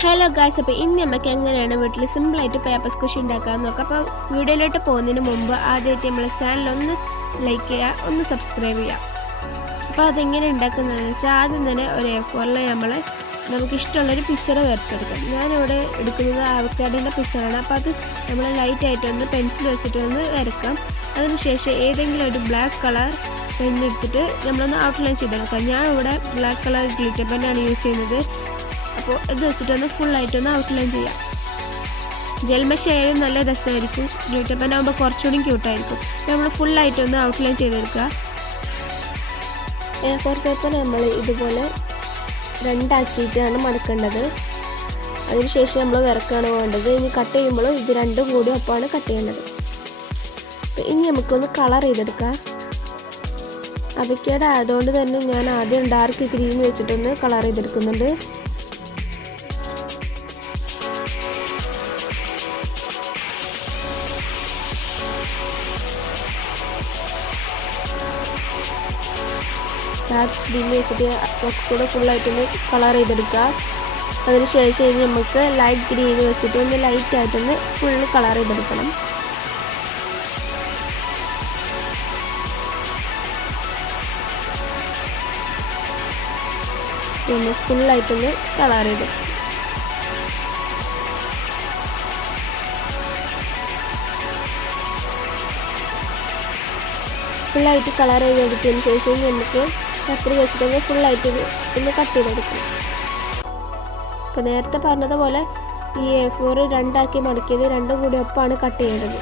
Hello guys, അപ്പോൾ ഇന്ന് നമുക്ക് എങ്ങനെയാണ് വീട്ടിൽ സിമ്പിളായിട്ട് പേപ്പർ സ്ക്വിഷ് ഉണ്ടാക്കാൻ നോക്കാം. അപ്പോൾ വീഡിയോയിലോട്ട് പോകുന്നതിന് മുമ്പ് ആദ്യമായിട്ട് നമ്മളെ ചാനൽ ഒന്ന് ലൈക്ക് ചെയ്യുക, ഒന്ന് സബ്സ്ക്രൈബ് ചെയ്യുക. അപ്പോൾ അതെങ്ങനെ ഉണ്ടാക്കുന്നതെന്ന് വെച്ചാൽ ആദ്യം തന്നെ ഒരു A4 നമുക്ക് ഇഷ്ടമുള്ളൊരു പിക്ചർ വരച്ചെടുക്കാം. ഞാനിവിടെ എടുക്കുന്നത് ആവക്കാടിൻ്റെ പിക്ചറാണ്. അപ്പോൾ അത് നമ്മൾ ലൈറ്റായിട്ടൊന്ന് പെൻസിൽ വെച്ചിട്ടൊന്ന് വരക്കാം. അതിനുശേഷം ഏതെങ്കിലും ഒരു ബ്ലാക്ക് കളർ പെന്നെടുത്തിട്ട് നമ്മളൊന്ന് ഔട്ട്ലൈൻ ചെയ്തെടുക്കാം. ഞാൻ ഇവിടെ ബ്ലാക്ക് കളർ ഗ്ലിറ്റർ പെന്നാണ് യൂസ് ചെയ്യുന്നത്. അപ്പോൾ ഇത് വെച്ചിട്ടൊന്ന് ഫുള്ളായിട്ടൊന്ന് ഔട്ട്ലൈൻ ചെയ്യാം. ജെൽമഷയായാലും നല്ല രസമായിരിക്കും, ഗ്ലിറ്റർ പെൻ ആകുമ്പോൾ കുറച്ചുകൂടി ക്യൂട്ടായിരിക്കും. നമ്മൾ ഫുള്ളായിട്ടൊന്ന് ഔട്ട്ലൈൻ ചെയ്തെടുക്കുക. A4 പേപ്പർ നമ്മൾ ഇതുപോലെ രണ്ടാക്കിയിട്ടാണ് മടക്കേണ്ടത്. അതിനുശേഷം നമ്മൾ വരക്കാണ് വേണ്ടത്. ഇനി കട്ട് ചെയ്യുമ്പോൾ ഇത് രണ്ടും കൂടി ഒപ്പമാണ് കട്ട് ചെയ്യേണ്ടത്. ഇനി നമുക്കൊന്ന് കളർ ചെയ്തെടുക്കാം. അവയ്ക്കയുടെ ആയതുകൊണ്ട് തന്നെ ഞാൻ ആദ്യം ഡാർക്ക് ഗ്രീൻ വെച്ചിട്ടൊന്ന് കളർ ചെയ്തെടുക്കുന്നുണ്ട്. ഡാർക്ക് ഗ്രീൻ വെച്ചിട്ട് കൂടെ ഫുള്ളായിട്ടൊന്ന് കളർ ചെയ്തെടുക്കുക. അതിനുശേഷം ഇനി നമുക്ക് ലൈറ്റ് ഗ്രീൻ വെച്ചിട്ട് ഒന്ന് ലൈറ്റായിട്ടൊന്ന് ഫുള്ള് കളർ ചെയ്തെടുക്കണം. ഒന്ന് ഫുള്ളായിട്ടൊന്ന് കളർ ചെയ്ത് ഫുള്ളായിട്ട് കളർ ചെയ്തെടുത്തതിന് ശേഷം നമുക്ക് കത്രി വെച്ചിട്ടൊന്ന് ഫുള്ളായിട്ട് ഒന്ന് കട്ട് ചെയ്തെടുക്കണം. അപ്പോൾ നേരത്തെ പറഞ്ഞതുപോലെ ഈ A4 രണ്ടാക്കി മടക്കിയത് രണ്ടും കൂടി ഒപ്പമാണ് കട്ട് ചെയ്യേണ്ടത്.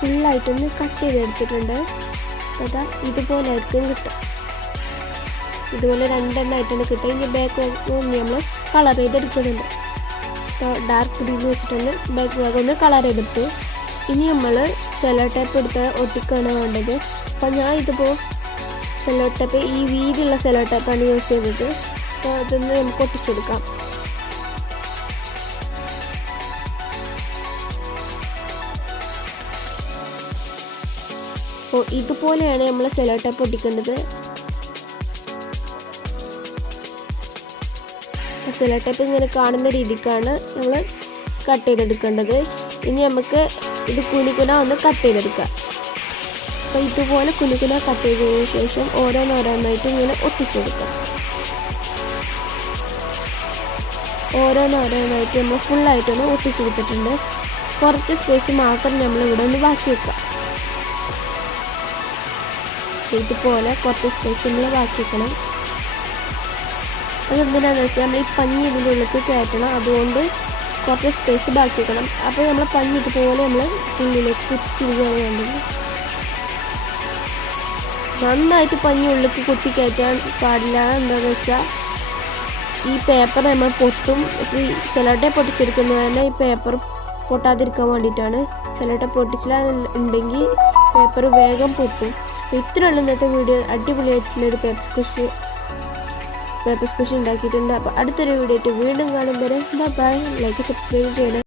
ഫുള്ളായിട്ടൊന്ന് കട്ട് ചെയ്തെടുത്തിട്ടുണ്ട്. അതാ ഇതുപോലെ ആയിരിക്കും കിട്ടുക. ഇതുപോലെ രണ്ടെണ്ണമായിട്ടാണ് കിട്ടുക. ഇനി ബാക്ക് ഭാഗം നമ്മൾ കളർ ചെയ്തെടുക്കുന്നുണ്ട്. അപ്പോൾ ഡാർക്ക് ഗ്രീൻ വെച്ചിട്ടൊന്ന് ബാക്ക് ഭാഗം ഒന്ന് കളർ ചെയ്തെടുത്തു. ഇനി നമ്മൾ സെല്ലോ ടേപ്പ് എടുത്ത് ഒട്ടിക്കുകയാണ് വേണ്ടത്. അപ്പോൾ ഞാൻ ഇതിപ്പോൾ സെല്ലോ ടേപ്പ് ഈ വീതിയുള്ള സെല്ലോ ടേപ്പാണ് യൂസ് ചെയ്തത്. അപ്പോൾ അതൊന്ന് നമുക്ക് ഒട്ടിച്ചെടുക്കാം. അപ്പോൾ ഇതുപോലെയാണ് നമ്മൾ സെല്ലോ ടേപ്പ് ഒട്ടിക്കേണ്ടത്. സെല്ലോ ടേപ്പ് ഇങ്ങനെ കാണുന്ന രീതിക്കാണ് നമ്മൾ കട്ട് ചെയ്തെടുക്കേണ്ടത്. ഇനി നമുക്ക് ഇത് കുനുകുന ഒന്ന് കട്ട് ചെയ്തെടുക്കാം. അപ്പോൾ ഇതുപോലെ കുനുകുന കട്ട് ചെയ്തതിന് ശേഷം ഓരോന്നോരോന്നായിട്ട് ഇങ്ങനെ ഒട്ടിച്ചെടുക്കാം. ഓരോന്നോരോന്നായിട്ട് നമ്മൾ ഫുള്ളായിട്ടൊന്ന് ഒട്ടിച്ചെടുത്തിട്ടുണ്ട്. കുറച്ച് സ്പേസ് മാത്രം നമ്മൾ ഇവിടെ ഒന്ന് ബാക്കി വെക്കാം. ഇതുപോലെ കുറച്ച് സ്പേസ് നമ്മൾ ബാക്കി വെക്കണം. അതെന്തിനാണെന്ന് വെച്ചാൽ നമ്മൾ ഈ പഞ്ഞി ഇതിൻ്റെ ഉള്ളിലേക്ക് കയറ്റണം. അതുകൊണ്ട് കുറച്ച് സ്പേസ് ബാക്കി വെക്കണം. അപ്പോൾ നമ്മൾ പഞ്ഞി ഇതുപോലെ നമ്മൾ ഉള്ളിലേക്ക് കുത്തിരിക്കാൻ വേണ്ടത്. നന്നായിട്ട് പഞ്ഞി ഉള്ളിലേക്ക് കുത്തി കയറ്റാൻ പാടില്ല. എന്താണെന്ന് വെച്ചാൽ ഈ പേപ്പർ നമ്മൾ പൊട്ടും. ഈ സെല്ലോ ടേപ്പ് പൊട്ടിച്ചെടുക്കുന്നത് തന്നെ ഈ പേപ്പർ പൊട്ടാതിരിക്കാൻ വേണ്ടിയിട്ടാണ്. സെല്ലോ ടേപ്പ് പൊട്ടിച്ചിട്ടുണ്ടെങ്കിൽ പേപ്പർ വേഗം പൊട്ടും. അപ്പോൾ ഇത്രയുള്ള ഇന്നത്തെ വീഡിയോ. അടിപൊളിയായിട്ടുള്ളൊരു പേപ്പർ സ്ക്വിഷ് ഉണ്ടാക്കിയിട്ടുണ്ട്. അപ്പോൾ അടുത്തൊരു വീഡിയോ ആയിട്ട് വീണ്ടും കാണും വരെ ബൈ. ലൈക്ക് സബ്സ്ക്രൈബ് ചെയ്യണം.